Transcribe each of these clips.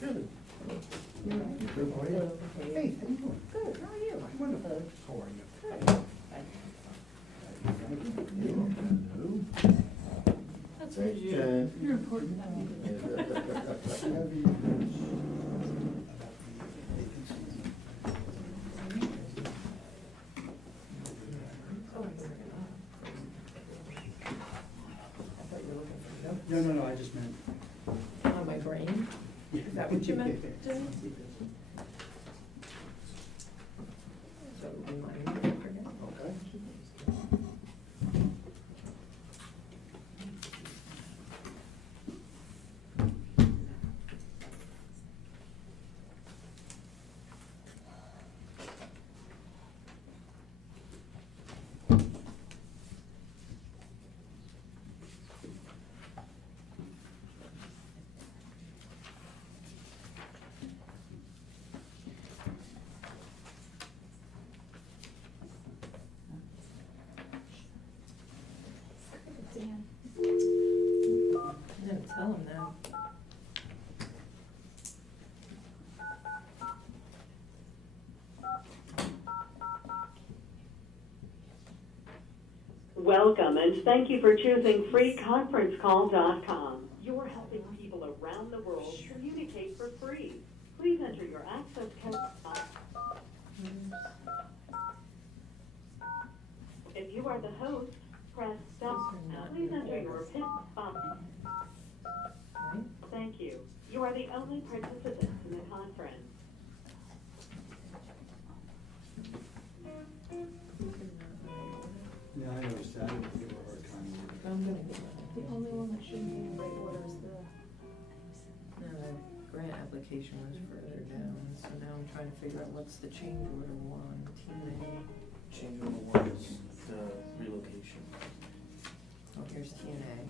Good. Good, how are you? Hey, how you doing? Good, how are you? Wonderful. How are you? That's Thank you. You're important. No, I just meant. On my brain? Is that what you meant, Jen? So remind me, I forget. Okay. Dan. I'm gonna tell him now. Welcome, and thank you for choosing freeconferencecall.com. You're helping people around the world communicate for free. Please enter your access code. If you are the host, press stop. Please enter your PIN box. Right? Thank you. You are the only participant in the conference. Yeah, I noticed that. I didn't give her a hard time. I'm gonna get one. The only one that shouldn't be in the right order is the, No, the grant application was further down, so now I'm trying to figure out what's the change order one, TNA. Change order one is the relocation. Oh, here's TNA.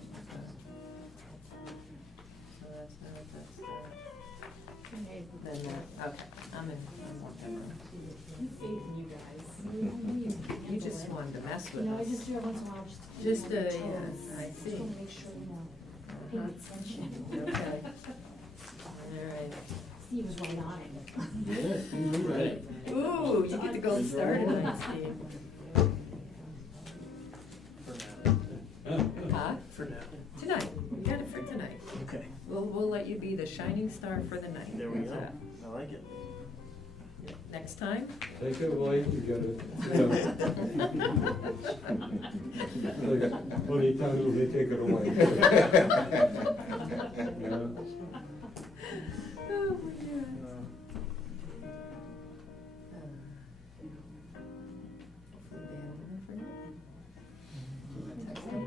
So that's that, that's that. Then that, okay, I'm whatever. you faith in you guys. You just wanted to mess with You know, I us. just do it once in a while, just. Just, to yeah, toes. I see. Just wanna make sure, you know, pay Uh-huh. attention. Okay. All right. Steve was right on it. Right. Ooh, you get the gold star tonight, Steve. For now. Huh? For now. Tonight, we got it for tonight. Okay. We'll let you be the shining star for the night. There we How's go. that? I like it. Next time? Take it while you can get it. Plenty of times when they take it away. Yeah. Oh, my God. Hopefully Dan will forget. Do you want to text him?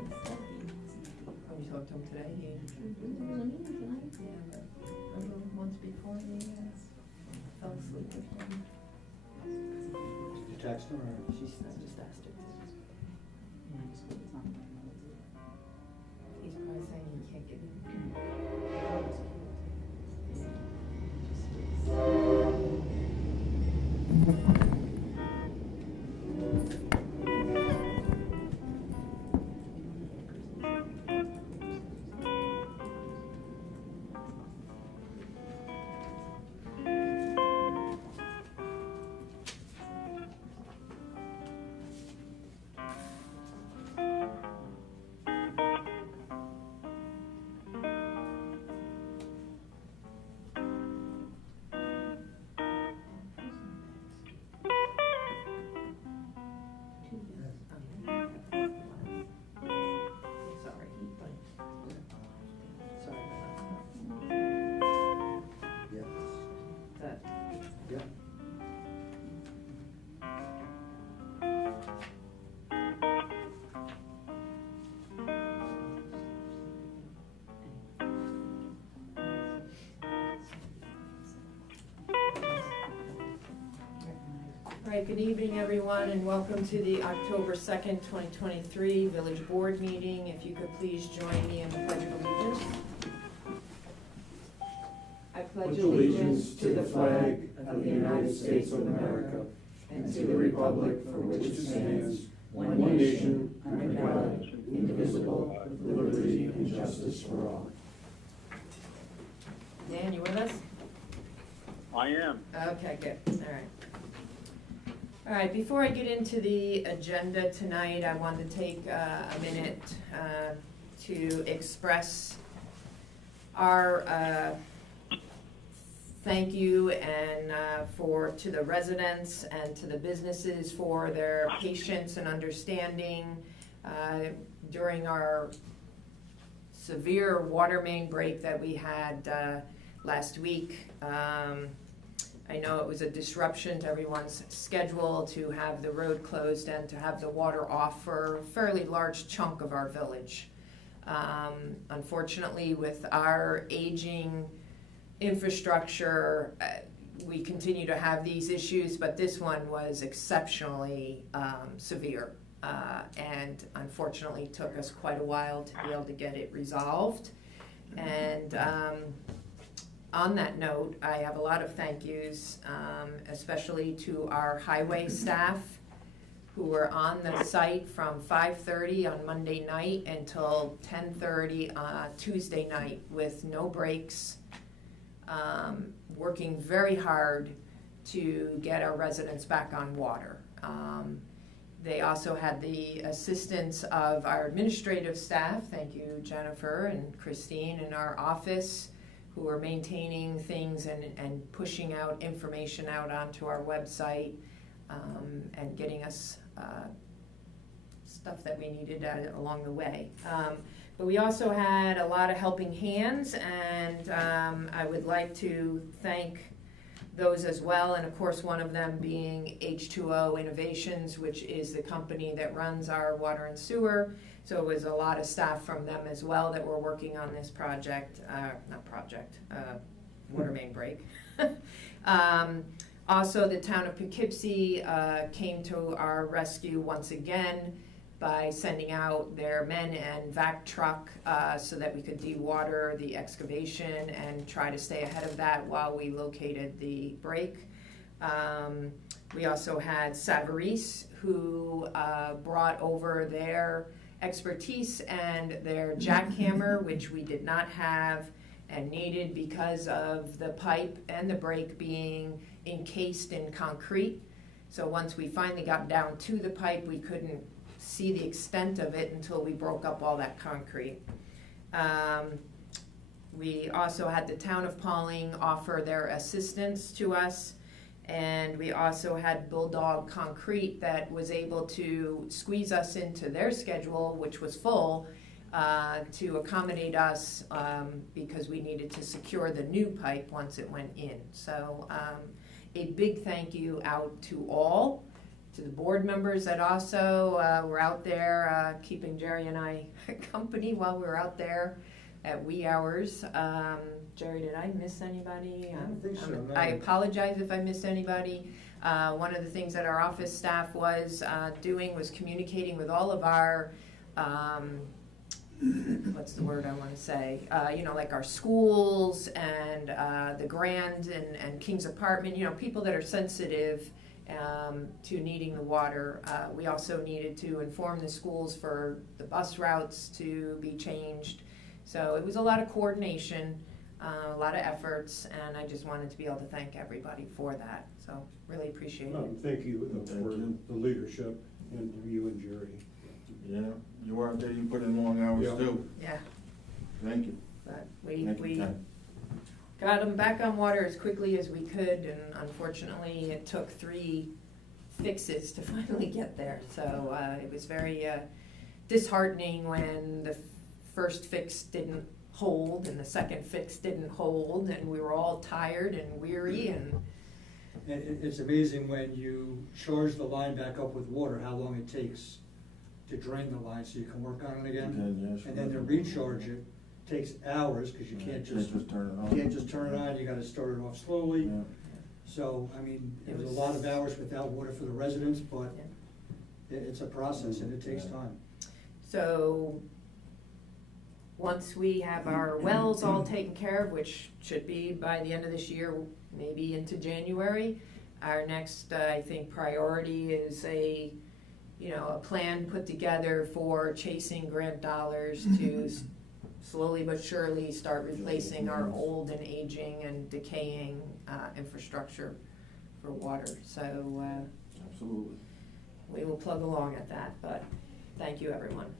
Oh, you talked to him today? He, There's a meeting tonight. yeah, but remember once before he fell asleep with him? Did you text her or? I just asked her to. He's probably saying he can't get in. All right, good evening, everyone, and welcome to the October 2nd, 2023 Village Board meeting. If you could please join me in the Pledge of Allegiance. I pledge allegiance to the flag of the United States of America and to the republic for which it stands, one nation, under God, indivisible, with liberty and justice for all. Dan, you with us? I am. Okay, good, all right. All right, before I get into the agenda tonight, I want to take a minute to express our thank you and to the residents and to the businesses for their patience and understanding during our severe water main break that we had last week. I know it was a disruption to everyone's schedule to have the road closed and to have the water off for a fairly large chunk of our village. Unfortunately, with our aging infrastructure, we continue to have these issues, but this one was exceptionally severe, and unfortunately took us quite a while to be able to get it resolved. And on that note, I have a lot of thank yous, especially to our highway staff who were on the site from 5:30 on Monday night until 10:30 Tuesday night with no breaks, working very hard to get our residents back on water. They also had the assistance of our administrative staff, thank you Jennifer and Christine in our office, who are maintaining things and pushing out information out onto our website, and getting us stuff that we needed along the way. But we also had a lot of helping hands, and I would like to thank those as well, and of course one of them being H2O Innovations, which is the company that runs our water and sewer. So it was a lot of staff from them as well that were working on this project, water main break. Also, the town of Poughkeepsie came to our rescue once again by sending out their men and vac truck so that we could dewater the excavation and try to stay ahead of that while we located the break. We also had Savarese, who brought over their expertise and their jackhammer, which we did not have and needed because of the pipe and the break being encased in concrete. So once we finally got down to the pipe, we couldn't see the extent of it until we broke up all that concrete. We also had the town of Pawling offer their assistance to us, and we also had Bulldog Concrete that was able to squeeze us into their schedule, which was full, to accommodate us because we needed to secure the new pipe once it went in. So a big thank you out to all, to the board members that also were out there keeping Jerry and I company while we were out there at wee hours. Jerry, did I miss anybody? I don't think so, no. I apologize if I missed anybody. One of the things that our office staff was doing was communicating with all of our what's the word I want to say, like our schools and the Grand and King's Apartment, people that are sensitive to needing the water. We also needed to inform the schools for the bus routes to be changed. So it was a lot of coordination, a lot of efforts, and I just wanted to be able to thank everybody for that. So really appreciate it. Thank you for the leadership and you and Jerry. Yeah, you were out there, you put in long hours Yeah. too. Yeah, Thank you. but Thank we you, Ken. got them back on water as quickly as we could, and unfortunately it took 3 fixes to finally get there. So it was very disheartening when the first fix didn't hold and the second fix didn't hold, and we were all tired and weary. And It's amazing when you charge the line back up with water, how long it takes to drain the line so you can work on it again. Yes. And then to recharge it takes hours, because you can't just turn it on. You can't just turn it on, you gotta start it off slowly. Yeah. So, I mean, It it was was- a lot of hours without water for the residents, but Yeah. it's a process and it takes time. so once we have our wells all taken care of, which should be by the end of this year, maybe into January, our next, I think, priority is a plan put together for chasing grant dollars to slowly but surely start replacing our old and aging and decaying infrastructure for water. So Absolutely. we will plug along at that, but thank you, everyone.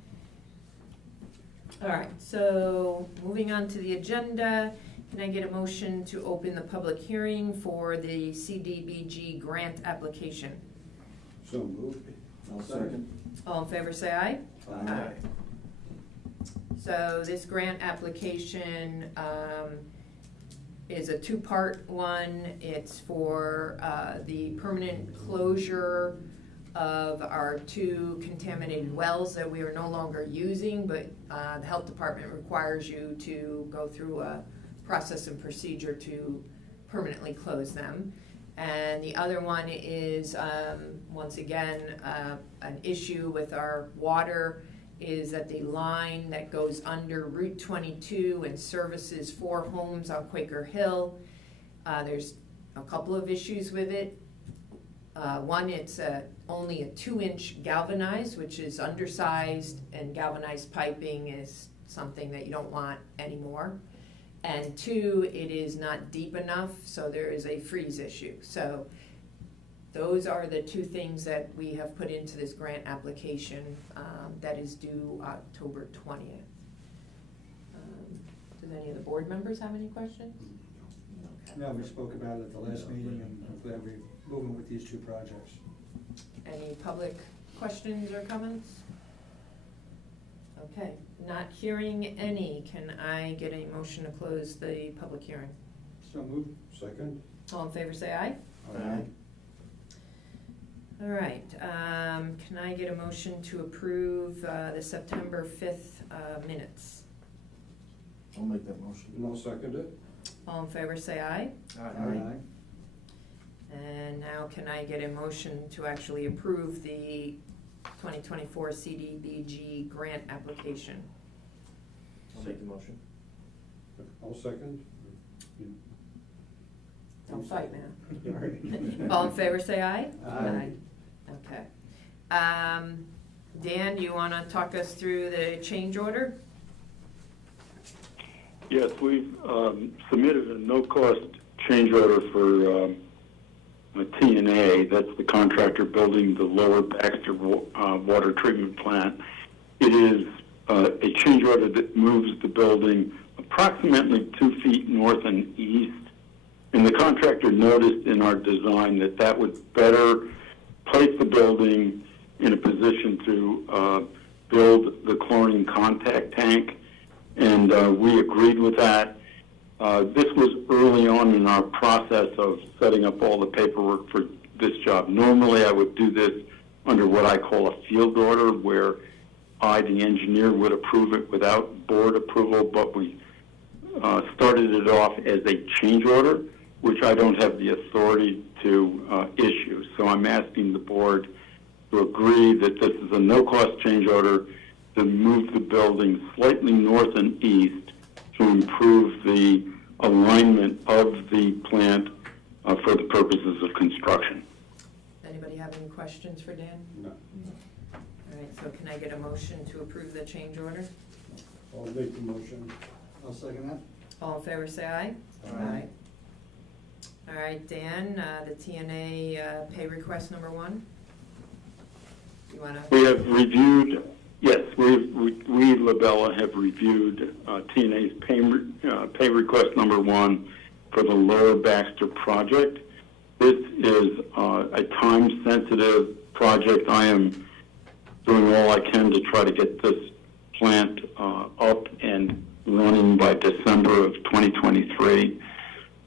All right, so moving on to the agenda, can I get a motion to open the public hearing for the CDBG grant application? So moved. I'll second. All in favor, say aye. Aye. So this grant application is a two-part one. It's for the permanent closure of our 2 contaminated wells that we are no longer using, but the health department requires you to go through a process and procedure to permanently close them. And the other one is, once again, an issue with our water is that the line that goes under Route 22 and services 4 homes on Quaker Hill, there's a couple of issues with it. One, it's only a 2-inch galvanized, which is undersized, and galvanized piping is something that you don't want anymore. And 2, it is not deep enough, so there is a freeze issue. So those are the 2 things that we have put into this grant application that is due October 20th. Does any of the board members have any questions? Okay. No, we spoke about it at the last meeting, and I'm glad we're moving with these 2 projects. Any public questions or comments? Okay, not hearing any, can I get a motion to close the public hearing? So moved. Second. All in favor, say aye. Aye. All right, can I get a motion to approve the September 5th minutes? I'll make that motion. And I'll second it. All in favor, say aye. Aye. And now can I get a motion to actually approve the 2024 CDBG grant application? I'll make the motion. I'll second. Don't fight now. Sorry. All in favor, say aye. Aye. Okay. Dan, you want to talk us through the change order? Yes, we've submitted a no-cost change order for T&A. That's the contractor building the Lower Baxter water treatment plant. It is a change order that moves the building approximately 2 feet north and east. And the contractor noticed in our design that that would better place the building in a position to build the chlorine contact tank. And we agreed with that. This was early on in our process of setting up all the paperwork for this job. Normally I would do this under what I call a field order, where I, the engineer, would approve it without board approval, but we started it off as a change order, which I don't have the authority to issue. So I'm asking the board to agree that this is a no-cost change order to move the building slightly north and east to improve the alignment of the plant for the purposes of construction. Anybody have any questions for Dan? No. All right, so can I get a motion to approve the change order? I'll make the motion. I'll second that. All in favor, say aye. Aye. All right, Dan, the TNA pay request number 1. You want to? We have reviewed, yes, we Labella, have reviewed TNA's pay request number 1 for the Lower Baxter project. This is a time-sensitive project. I am doing all I can to try to get this plant up and running by December of 2023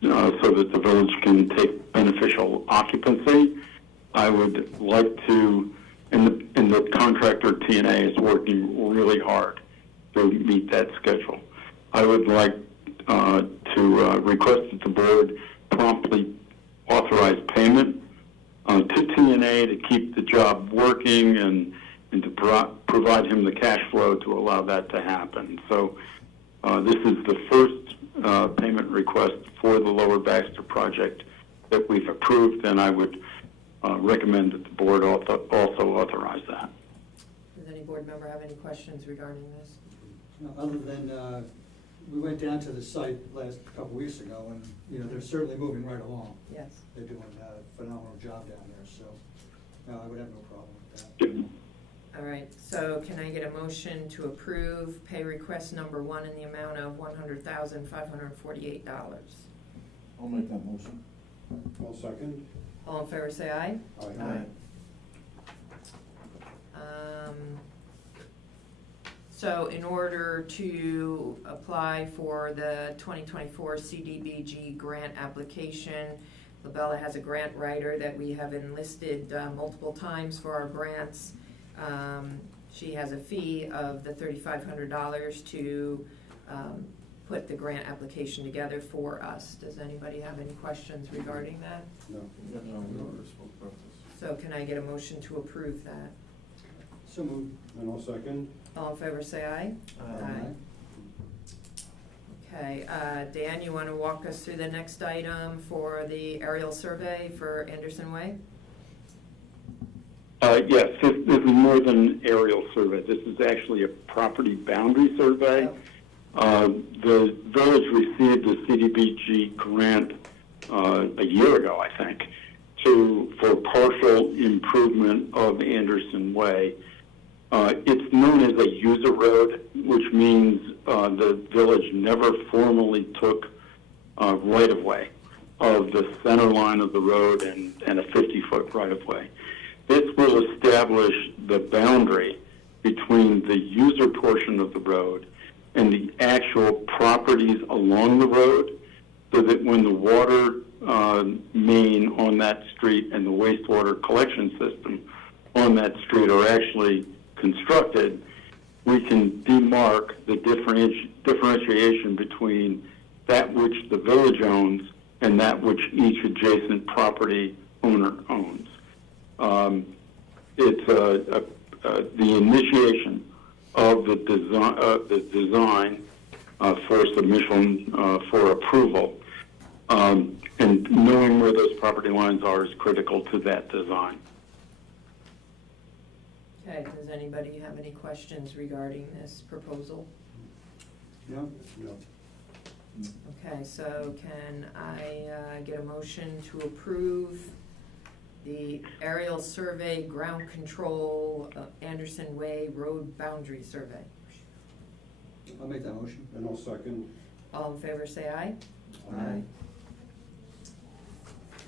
so that the village can take beneficial occupancy. I would like to, and the contractor TNA is working really hard to meet that schedule. I would like to request that the board promptly authorize payment to TNA to keep the job working and to provide him the cash flow to allow that to happen. So this is the first payment request for the Lower Baxter project that we've approved, and I would recommend that the board also authorize that. Does any board member have any questions regarding this? Other than, we went down to the site couple weeks ago, and, they're certainly moving right along. Yes. They're doing a phenomenal job down there, so, no, I would have no problem with that. All right, so can I get a motion to approve pay request number 1 in the amount of $100,548? I'll make that motion. I'll second. All in favor, say aye. Aye. So in order to apply for the 2024 CDBG grant application, Labella has a grant writer that we have enlisted multiple times for our grants. She has a fee of the $3,500 to put the grant application together for us. Does anybody have any questions regarding that? No. So can I get a motion to approve that? So moved. And I'll second. All in favor, say aye. Okay, Dan, you want to walk us through the next item for the aerial survey for Anderson Way? Yes, this is more than an aerial survey. This is actually a property boundary survey. The village received a CDBG grant a year ago, I think, for partial improvement of Anderson Way. It's known as a user road, which means the village never formally took right-of-way of the center line of the road and a 50-foot right-of-way. This will establish the boundary between the user portion of the road and the actual properties along the road, so that when the water main on that street and the wastewater collection system on that street are actually constructed, we can demark the differentiation between that which the village owns and that which each adjacent property owner owns. It's the initiation of the design for submission for approval, and knowing where those property lines are is critical to that design. Okay, does anybody have any questions regarding this proposal? No? No. Okay, so can I get a motion to approve the aerial survey ground control Anderson Way road boundary survey? I'll make that motion. And I'll second. All in favor, say aye. Aye.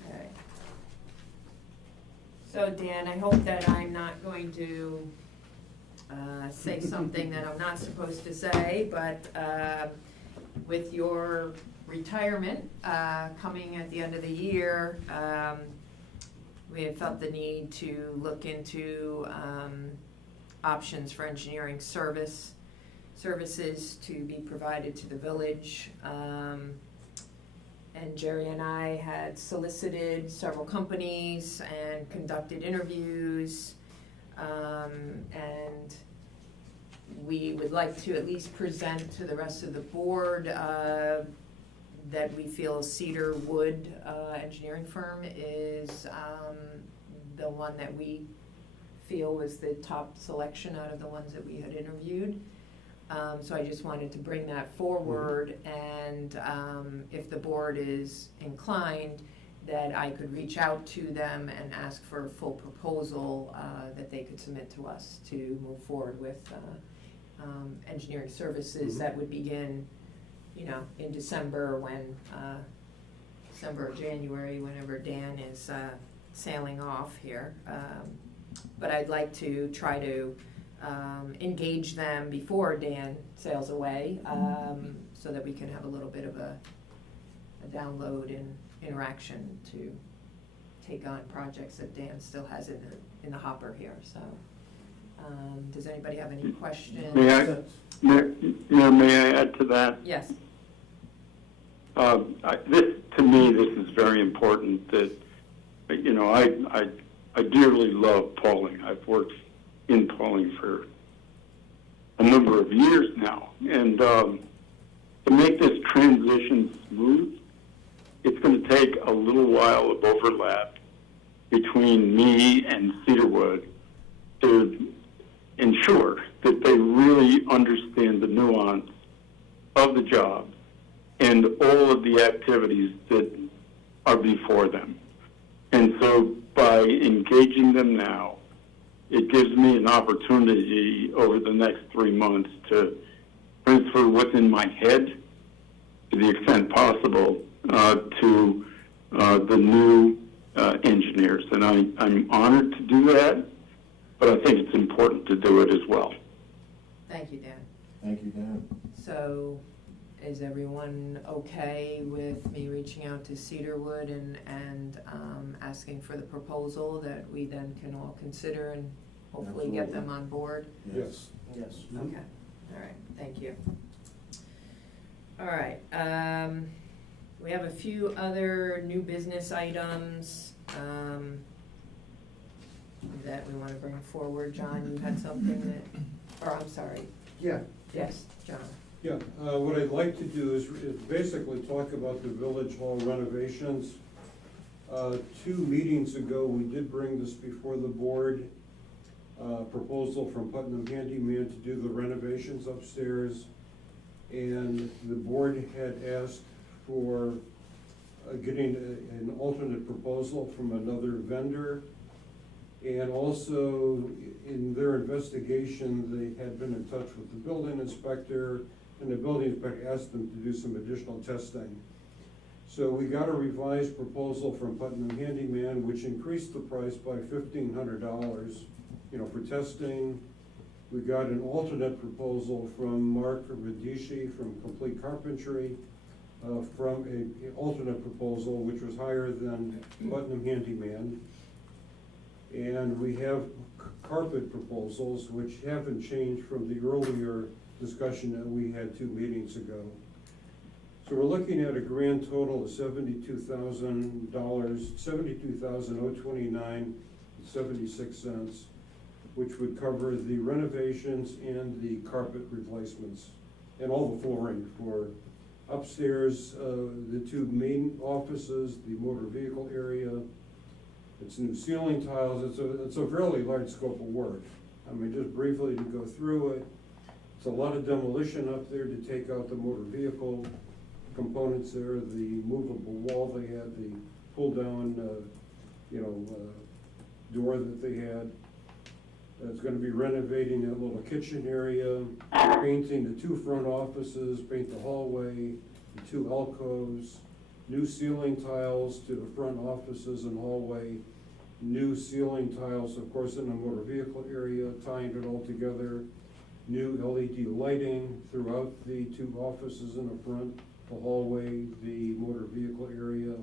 Okay. So Dan, I hope that I'm not going to say something that I'm not supposed to say, but with your retirement coming at the end of the year, we have felt the need to look into options for engineering services to be provided to the village. And Jerry and I had solicited several companies and conducted interviews, and we would like to at least present to the rest of the board that we feel Cedar Wood engineering firm is the one that we feel was the top selection out of the ones that we had interviewed. So I just wanted to bring that forward, and if the board is inclined, that I could reach out to them and ask for a full proposal that they could submit to us to move forward with engineering services that would begin, in December December or January, whenever Dan is sailing off here. But I'd like to try to engage them before Dan sails away, so that we can have a little bit of a download and interaction to take on projects that Dan still has in the hopper here. So, does anybody have any questions? May I add to that? Yes. To me, this is very important. That I dearly love Pawling. I've worked in Pawling for a number of years now, and to make this transition smooth, it's going to take a little while of overlap between me and Cedarwood to ensure that they really understand the nuance of the job and all of the activities that are before them. And so by engaging them now, it gives me an opportunity over the next 3 months to transfer what's in my head, to the extent possible, to the new engineers. And I'm honored to do that, but I think it's important to do it as well. Thank you, Dan. Thank you, Dan. So is everyone okay with me reaching out to Cedarwood and asking for the proposal that we then can all consider and hopefully get them on board? Yes. Yes. Okay, all right, thank you. All right, we have a few other new business items that we want to bring forward. John, you had something that, or I'm sorry, Yeah. yes, John. Yeah, what I'd like to do is basically talk about the village hall renovations. 2 meetings ago, we did bring this before the board. Proposal from Putnam Handyman to do the renovations upstairs. And the board had asked for getting an alternate proposal from another vendor. And also, in their investigation, they had been in touch with the building inspector, and the building inspector asked them to do some additional testing. So we got a revised proposal from Putnam Handyman, which increased the price by $1,500, for testing. We got an alternate proposal from Mark Radici from Complete Carpentry, from an alternate proposal, which was higher than Putnam Handyman. And we have carpet proposals, which haven't changed from the earlier discussion that we had 2 meetings ago. So we're looking at a grand total of $72,000, $72,029.76, which would cover the renovations and the carpet replacements and all the flooring for upstairs, the 2 main offices, the motor vehicle area. It's new ceiling tiles. It's a fairly large scope of work. I mean, just briefly to go through it, it's a lot of demolition up there to take out the motor vehicle components there, the movable wall they had, the pull-down, door that they had. It's going to be renovating that little kitchen area, painting the 2 front offices, paint the hallway, the 2 alcoves, new ceiling tiles to the front offices and hallway, new ceiling tiles, of course, in the motor vehicle area, tying it all together, new LED lighting throughout the 2 offices in the front, the hallway, the motor vehicle area,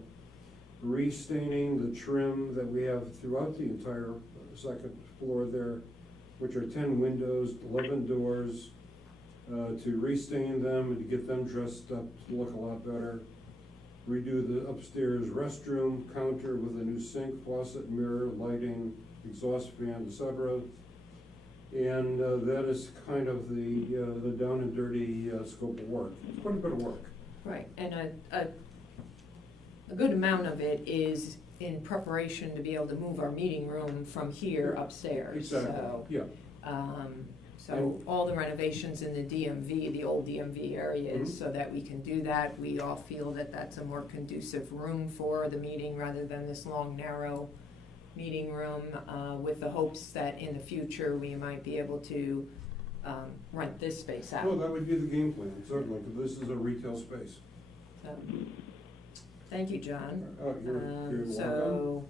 restaining the trim that we have throughout the entire 2nd floor there, which are 10 windows, 11 doors, to restain them and to get them dressed up to look a lot better. Redo the upstairs restroom counter with a new sink, faucet, mirror, lighting, exhaust fan, etc. And that is kind of the down and dirty scope of work. It's quite a bit of work. Right, and a good amount of it is in preparation to be able to move our meeting room from here upstairs. Exactly, So, yeah. So all the renovations in the DMV, the old DMV areas, so that we can do that. We all feel that that's a more conducive room for the meeting rather than this long, narrow meeting room, with the hopes that in the future we might be able to rent this space out. Well, that would be the game plan, certainly, because this is a retail space. So, thank you, John. Oh, you're welcome. So,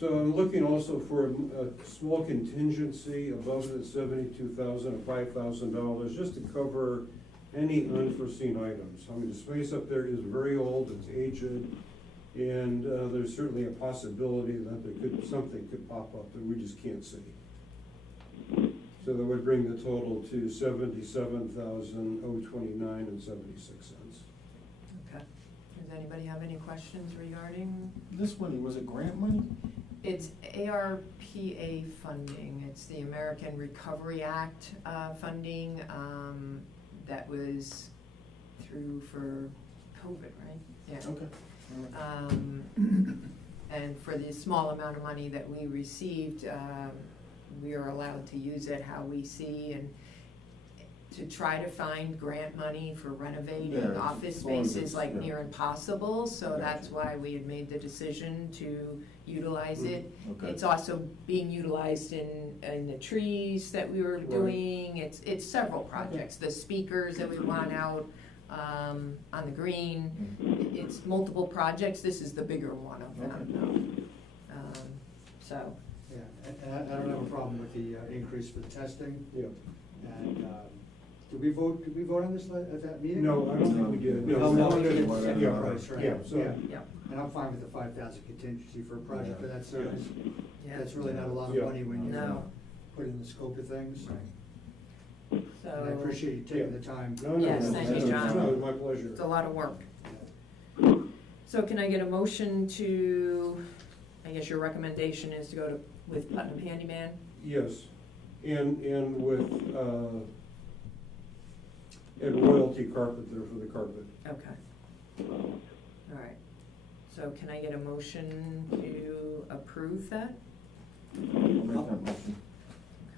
So I'm looking also for a small contingency above the $72,000 or $5,000, just to cover any unforeseen items. I mean, the space up there is very old, it's aged, and there's certainly a possibility that something could pop up that we just can't see. So that would bring the total to $77,029.76. okay. Does anybody have any questions regarding? This money, was it grant money? It's ARPA funding. It's the American Recovery Act funding that was through for COVID, right? Yeah. Okay. And for the small amount of money that we received, we are allowed to use it how we see, and to try to find grant money for renovating Yeah, office as long as space is it's, like yeah. near impossible, so Gotcha. that's why we had made the decision to utilize it. Okay. It's also being utilized in the trees that we were Right. doing, it's several projects, the speakers that we want out, on the green. It's multiple projects, this is the bigger one of them. So, Yeah, and I don't have a problem with the increase for the testing. Yeah. And, did we vote on this at that meeting? No, I don't think we did. No, no, we didn't. Yeah. Yeah, price, right. Yeah, so- yeah, And I'm fine with the 5,000 contingency for a project of that size. yeah. That's really not a lot of Yeah. money when you No. put in the scope of things. And I So, appreciate you taking the time. No, no, Yes, no, thank you, no, John. no, my pleasure. it's a lot of work. So can I get a motion to, I guess your recommendation is to go to, with Putnam Handyman? Yes, and with, and royalty carpet there for the carpet. Okay. All right. So can I get a motion to approve that? I'll make that motion.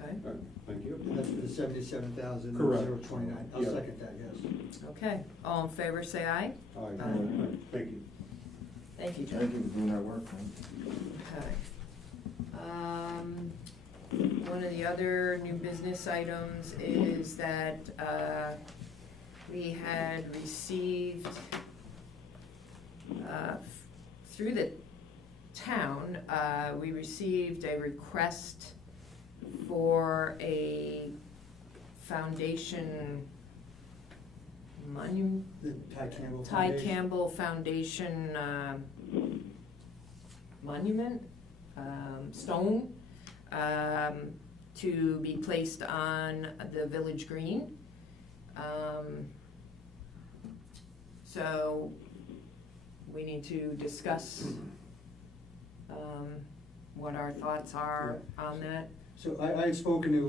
Okay, All right, Thank you. And that's for the 77,029. Correct. I'll Yeah. second that, yes. okay. All in favor, say aye. Aye. Aye. Thank you. Thank you, John. Thank you for doing that work, man. Okay. One of the other new business items is that, we had received, through the town, we received a request for a foundation monument, The Ty Campbell Ty Foundation. Campbell Foundation, monument, stone, to be placed on the village green. So we need to discuss, what our thoughts are on that. So I had spoken to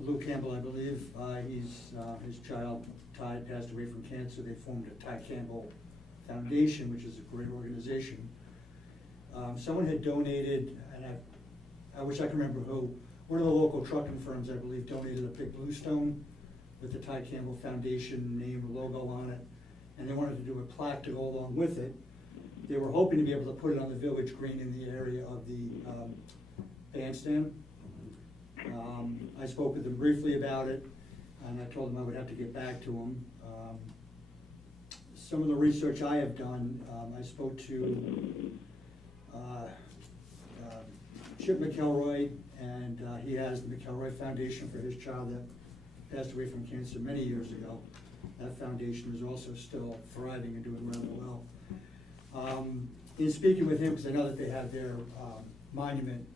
Lou Campbell, I believe. His child, Ty, passed away from cancer. They formed a Ty Campbell Foundation, which is a great organization. Someone had donated, and I wish I could remember who, one of the local trucking firms, I believe, donated a big blue stone with the Ty Campbell Foundation name, logo on it, and they wanted to do a plaque to go along with it. They were hoping to be able to put it on the village green in the area of the bandstand. I spoke with them briefly about it, and I told them I would have to get back to them. Some of the research I have done, I spoke to Chip McElroy, and he has the McElroy Foundation for his child that passed away from cancer many years ago. That foundation is also still thriving and doing rather well. In speaking with him, because I know that they have their monument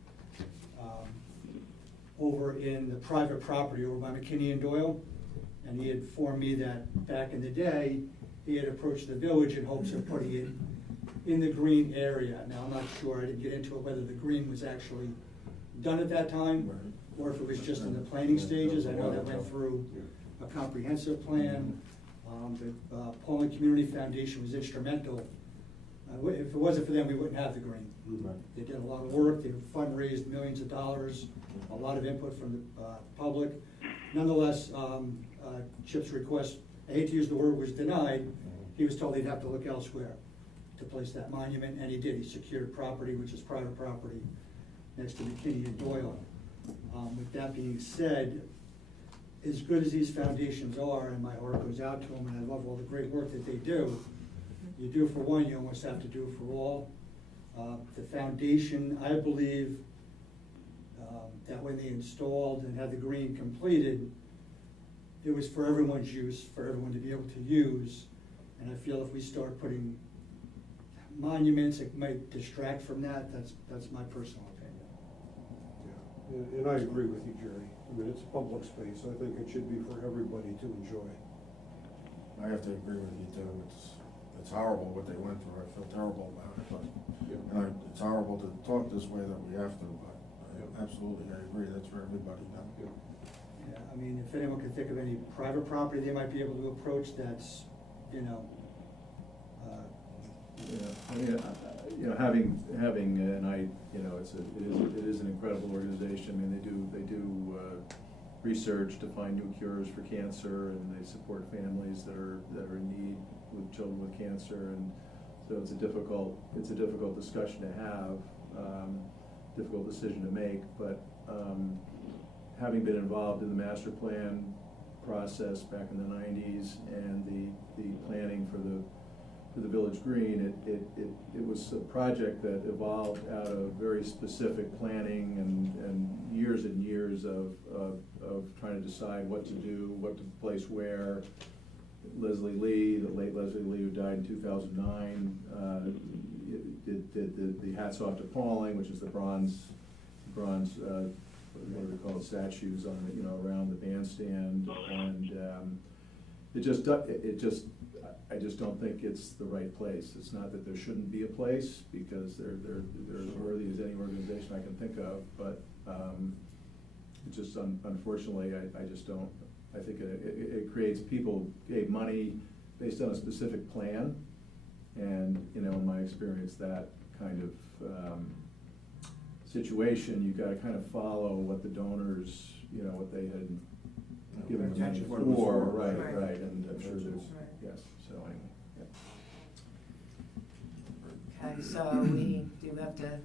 over in the private property over by McKinney and Doyle, and he had informed me that back in the day, he had approached the village in hopes of putting it in the green area. Now, I'm not sure, I didn't get into it, whether the green was actually done at that time, or if it was just in the planning stages. I know that went through a comprehensive plan. The Pawling Community Foundation was instrumental. If it wasn't for them, we wouldn't have the green. They did a lot of work, they fundraised millions of dollars, a lot of input from the public. Nonetheless, Chip's request, I hate to use the word, was denied. He was told he'd have to look elsewhere to place that monument, and he did. He secured property, which is private property, next to McKinney and Doyle. With that being said, as good as these foundations are, and my heart goes out to them, and I love all the great work that they do, you do for one, you almost have to do for all. The foundation, I believe, that when they installed and had the green completed, it was for everyone's use, for everyone to be able to use. And I feel if we start putting monuments, it might distract from that. That's my personal opinion. Yeah, and I agree with you, Jerry. I mean, it's a public space. I think it should be for everybody to enjoy. I have to agree with you too. It's horrible what they went through. I feel terrible about it, but, and it's horrible to talk this way that we have to, but absolutely, I agree. That's for everybody now. Yeah, I mean, if anyone can think of any private property they might be able to approach that's, I mean, having, and it is an incredible organization. I mean, they do research to find new cures for cancer, and they support families that are in need with children with cancer, and so it's a difficult discussion to have, difficult decision to make, but having been involved in the master plan process back in the 90s and the planning for the Village Green, it was a project that evolved out of very specific planning and years of trying to decide what to do, what to place where. Leslie Lee, the late Leslie Lee, who died in 2009, did the hats off to Pawling, which is the bronze what do we call it, statues on around the bandstand, and I just don't think it's the right place. It's not that there shouldn't be a place, because they're as worthy as any organization I can think of, but it just unfortunately I just don't. I think it creates, people gave money based on a specific plan, and in my experience, that kind of situation, you got to kind of follow what the donors, what they had given the money for, right, and I'm sure there's, yes, so anyway, yeah. Okay, so we do have to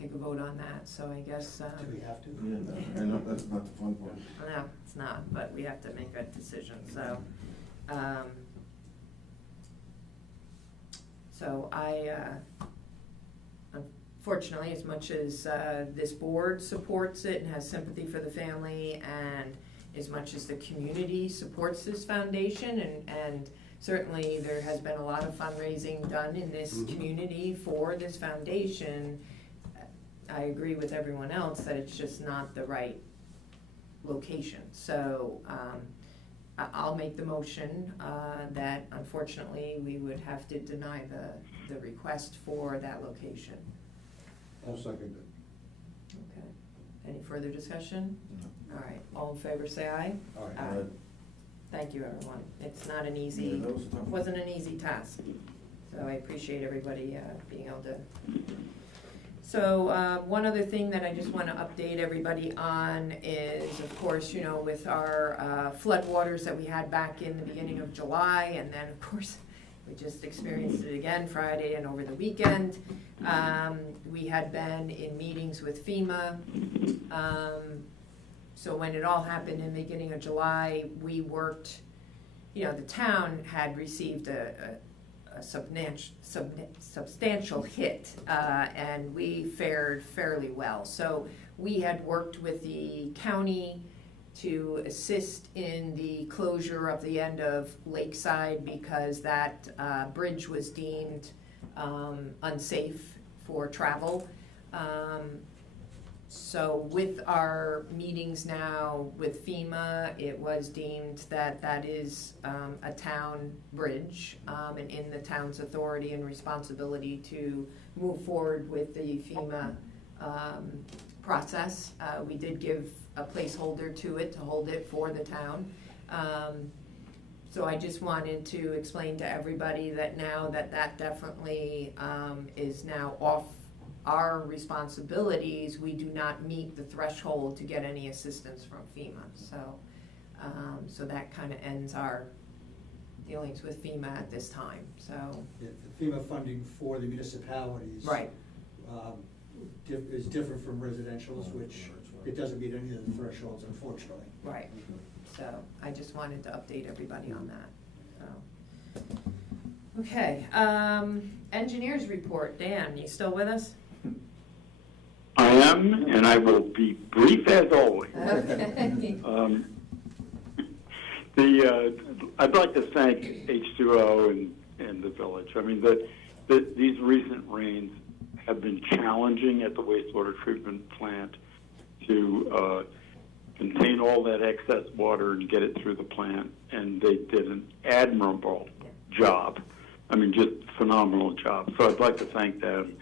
take a vote on that, so I guess. Do we have to? Yeah, I know, that's not the fun part. No, it's not, but we have to make a decision, so. So unfortunately, as much as this board supports it and has sympathy for the family, and as much as the community supports this foundation, and certainly there has been a lot of fundraising done in this community for this foundation, I agree with everyone else that it's just not the right location. So I'll make the motion that unfortunately we would have to deny the request for that location. I'll second it. Okay. Any further discussion? All right. All in favor, say aye. Aye. Thank you, everyone. It's not an easy, wasn't an easy task. So I appreciate everybody being able to. So one other thing that I just want to update everybody on is, of course, with our floodwaters that we had back in the beginning of July, and then, of course, we just experienced it again Friday and over the weekend. We had been in meetings with FEMA. So when it all happened in the beginning of July, we worked, the town had received a substantial hit, and we fared fairly well. So we had worked with the county to assist in the closure of the end of Lakeside, because that bridge was deemed unsafe for travel. So with our meetings now with FEMA, it was deemed that that is a town bridge, and in the town's authority and responsibility to move forward with the FEMA process. We did give a placeholder to it, to hold it for the town. So I just wanted to explain to everybody that now that definitely is now off our responsibilities, we do not meet the threshold to get any assistance from FEMA. So, so that kind of ends our dealings with FEMA at this time. So The FEMA funding for the municipalities. Right. Is different from residential's, which it doesn't meet any of the thresholds, unfortunately. Right. So I just wanted to update everybody on that. So. Okay. Engineers report. Dan, you still with us? I am, and I will be brief as always. Okay. I'd like to thank H2O and the village. I mean, these recent rains have been challenging at the wastewater treatment plant to contain all that excess water and get it through the plant, and they did an admirable job. I mean, just phenomenal job. So I'd like to thank them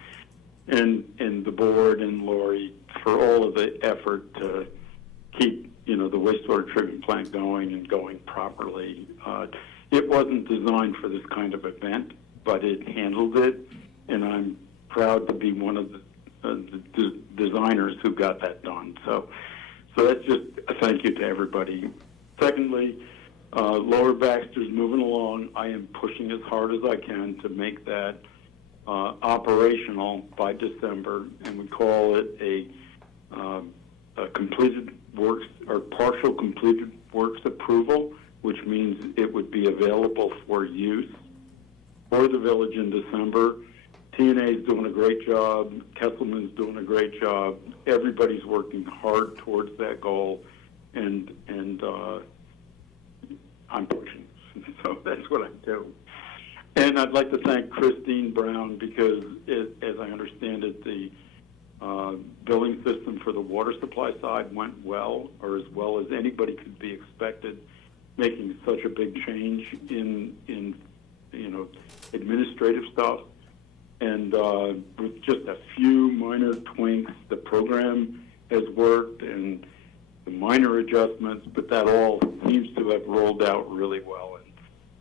and the board and Lori for all of the effort to keep, the wastewater treatment plant going and going properly. It wasn't designed for this kind of event, but it handled it, and I'm proud to be one of the designers who got that done. So that's just a thank you to everybody. Secondly, Lower Baxter's moving along. I am pushing as hard as I can to make that operational by December, and we call it a completed works or partial completed works approval, which means it would be available for use for the village in December. TNA is doing a great job. Kesselman's doing a great job. Everybody's working hard towards that goal, and I'm pushing. So that's what I do. And I'd like to thank Christine Brown because, as I understand it, the billing system for the water supply side went well, or as well as anybody could be expected, making such a big change in administrative stuff. And with just a few minor tweaks, the program has worked and the minor adjustments, but that all seems to have rolled out really well. And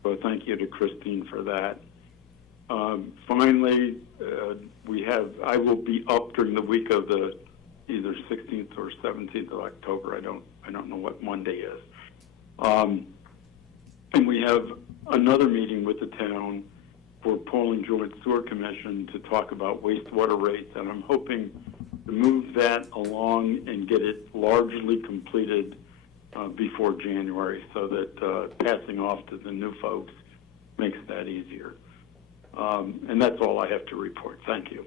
so thank you to Christine for that. Finally, I will be up during the week of the either 16th or 17th of October. I don't know what Monday is. And we have another meeting with the town for Pawling Joint Sewer Commission to talk about wastewater rates, and I'm hoping to move that along and get it largely completed before January, so that passing off to the new folks makes that easier. And that's all I have to report. Thank you.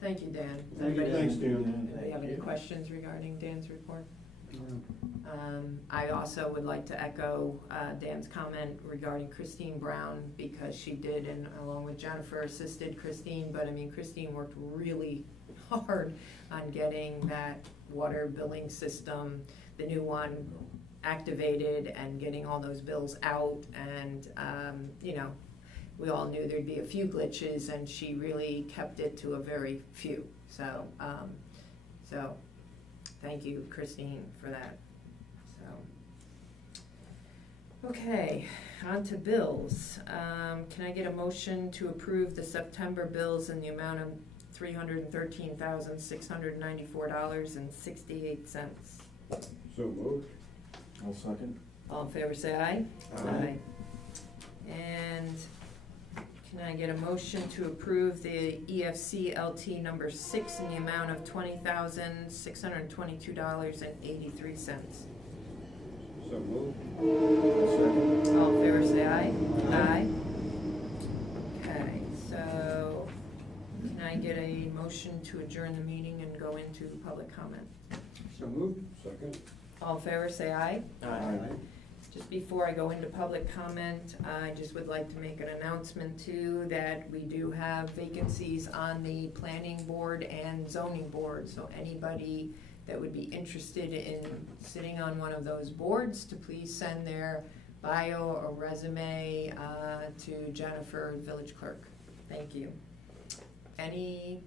Thank you, Dan. Thank you, Dan. Thanks, Dan. Anybody have any questions regarding Dan's report? I also would like to echo Dan's comment regarding Christine Brown, because she did, and along with Jennifer, assisted Christine, but I mean, Christine worked really hard on getting that water billing system, the new one, activated and getting all those bills out. And, we all knew there'd be a few glitches, and she really kept it to a very few. So thank you, Christine, for that. Okay, on to bills. Can I get a motion to approve the September bills in the amount of $313,694.68? So moved. I'll second. All in favor, say aye. Aye. And can I get a motion to approve the EFC LT number 6 in the amount of $20,622.83? So moved. I'll second. All in favor, say aye. Aye. Okay, so can I get a motion to adjourn the meeting and go into public comment? So moved. Second. All in favor, say aye. Aye. Just before I go into public comment, I just would like to make an announcement too, that we do have vacancies on the planning board and zoning board. So anybody that would be interested in sitting on one of those boards, to please send their bio or resume to Jennifer, village clerk. Thank you. Any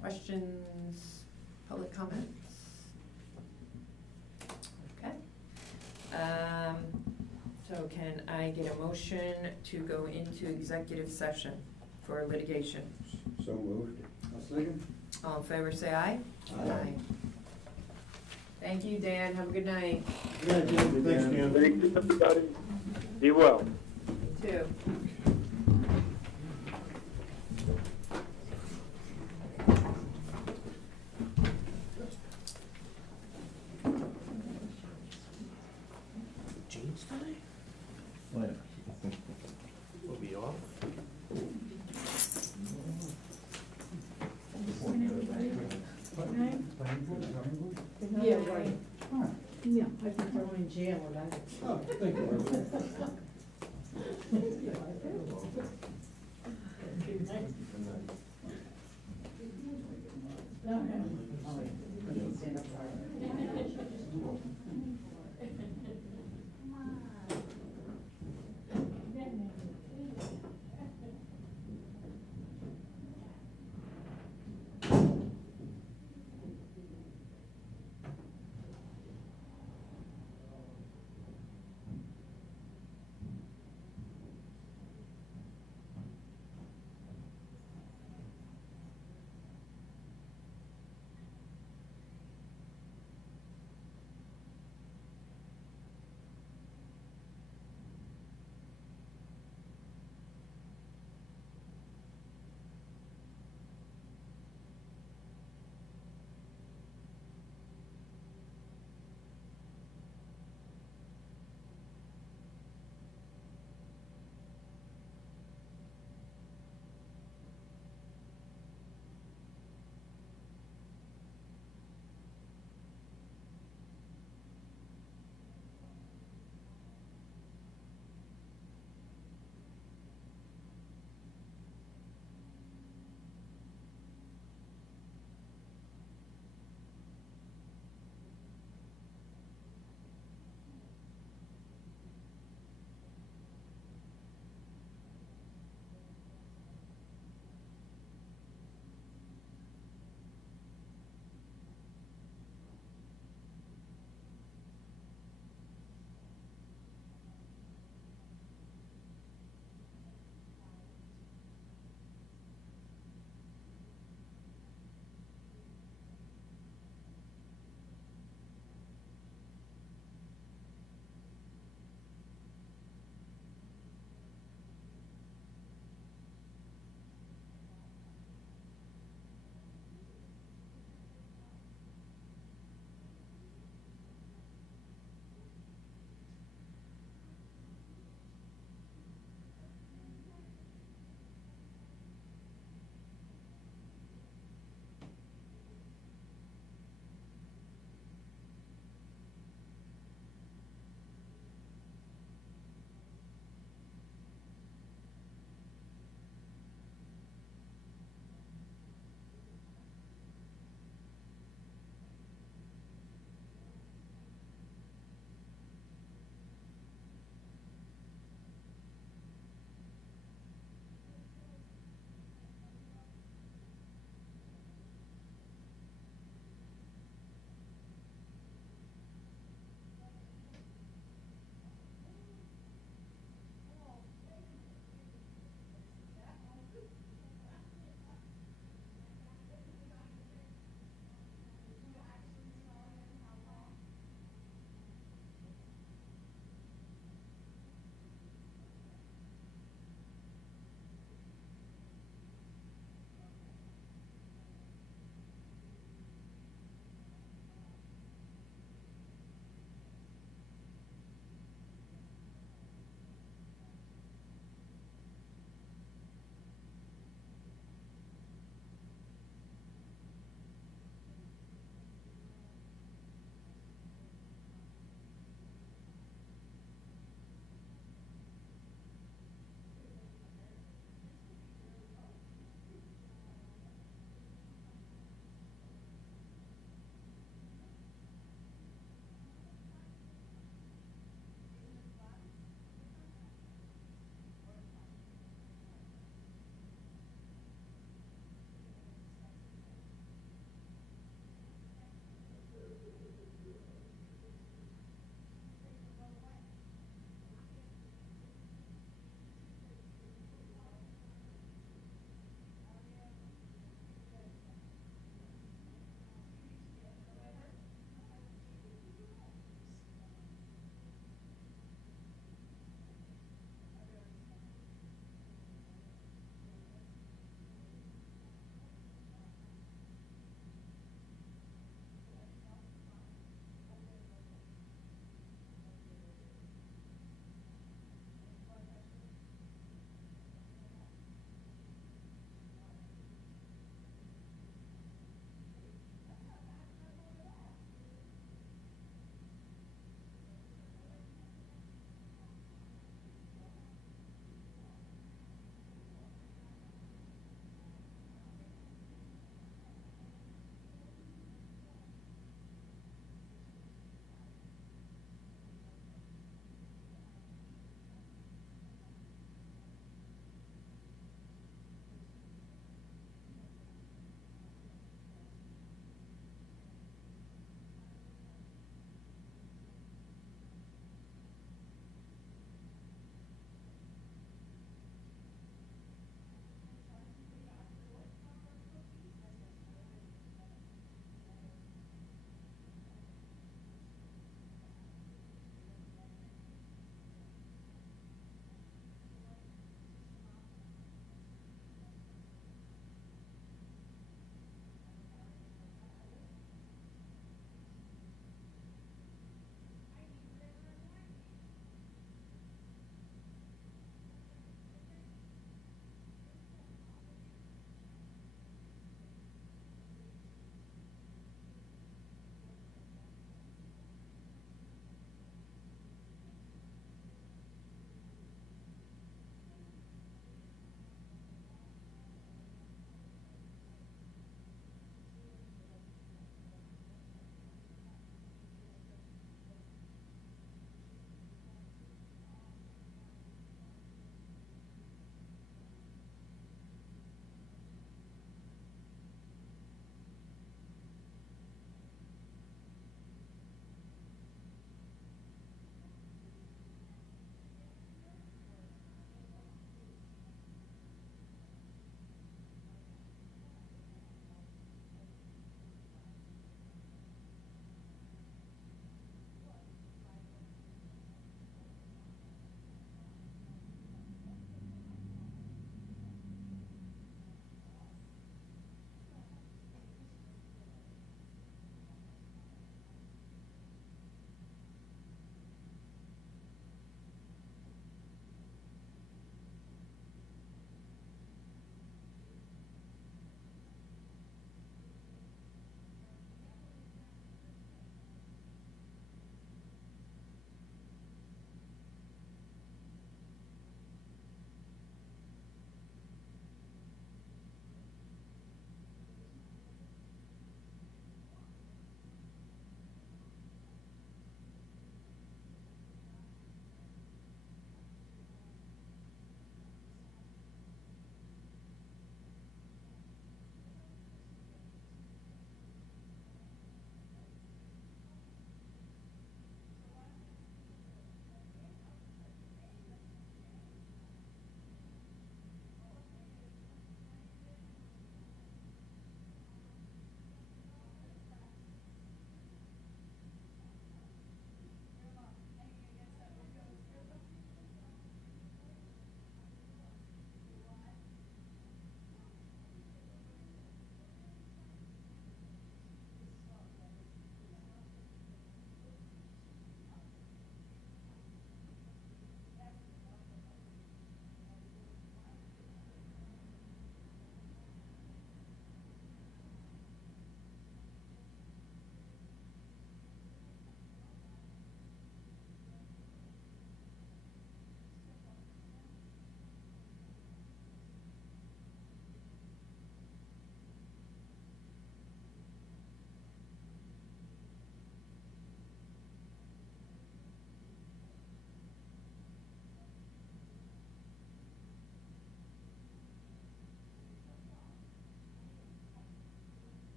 questions, public comments? Okay. So can I get a motion to go into executive session for litigation? So moved. I'll second. All in favor, say aye. Aye. Thank you, Dan. Have a good night. Yeah, Dan. Thanks, Dan. Thank you, everybody. Be well. You too. Jeans today? What? Will be off. Yeah, right. Yeah, I think they're in jail or that. Oh, thank you, Margaret. No, no. Stand up, sorry.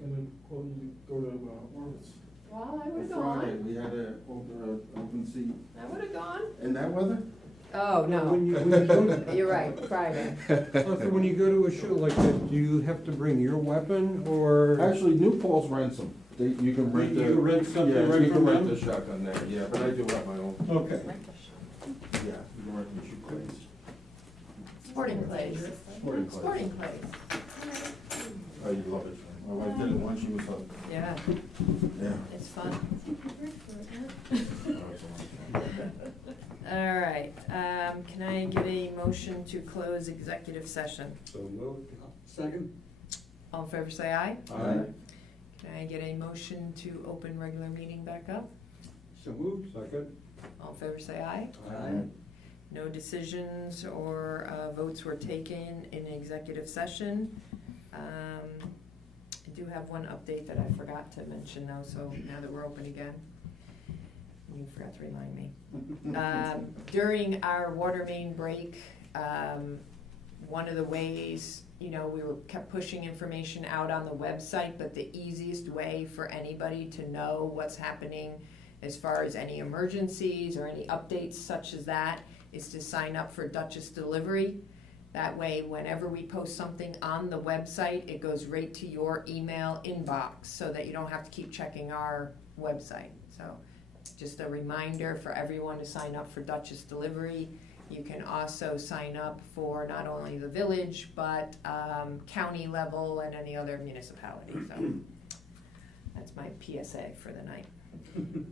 gonna go to Orbitz. Well, I would've Friday, gone, we had an open seat. I would've gone. In that weather? Oh, When no, you go, you're right, Friday. Arthur, when you go to a show like that, do you have to bring your weapon, or? Actually, New Paltz rents them. You can rent the. You rent something Yeah, right you can from rent them? the shotgun there, yeah, but I do have my own. Okay. Yeah, you can rent the shoe clays. Sporting clays. Sporting clays. Sporting clays. Oh, you love it. My wife did it once, she was hooked. Yeah, Yeah. it's fun. Oh, it's awesome. All right, can I get a motion to close executive session? So moved. Second? All in favor, say aye. Aye. Can I get a motion to open regular meeting back up? So moved. Second. All in favor, say aye. Aye. No decisions or votes were taken in executive session. I do have one update that I forgot to mention though, so now that we're open again, you forgot to remind me. During our water main break, one of the ways, we kept pushing information out on the website, but the easiest way for anybody to know what's happening as far as any emergencies or any updates such as that is to sign up for Duchess Delivery. That way, whenever we post something on the website, it goes right to your email inbox so that you don't have to keep checking our website. So just a reminder for everyone to sign up for Duchess Delivery. You can also sign up for not only the village, but county level and any other municipality. So that's my PSA for the night.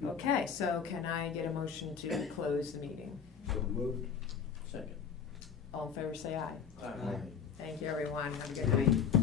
Okay, so can I get a motion to close the meeting? So moved. Second. All in favor, say aye. Aye. Thank you, everyone. Have a good night.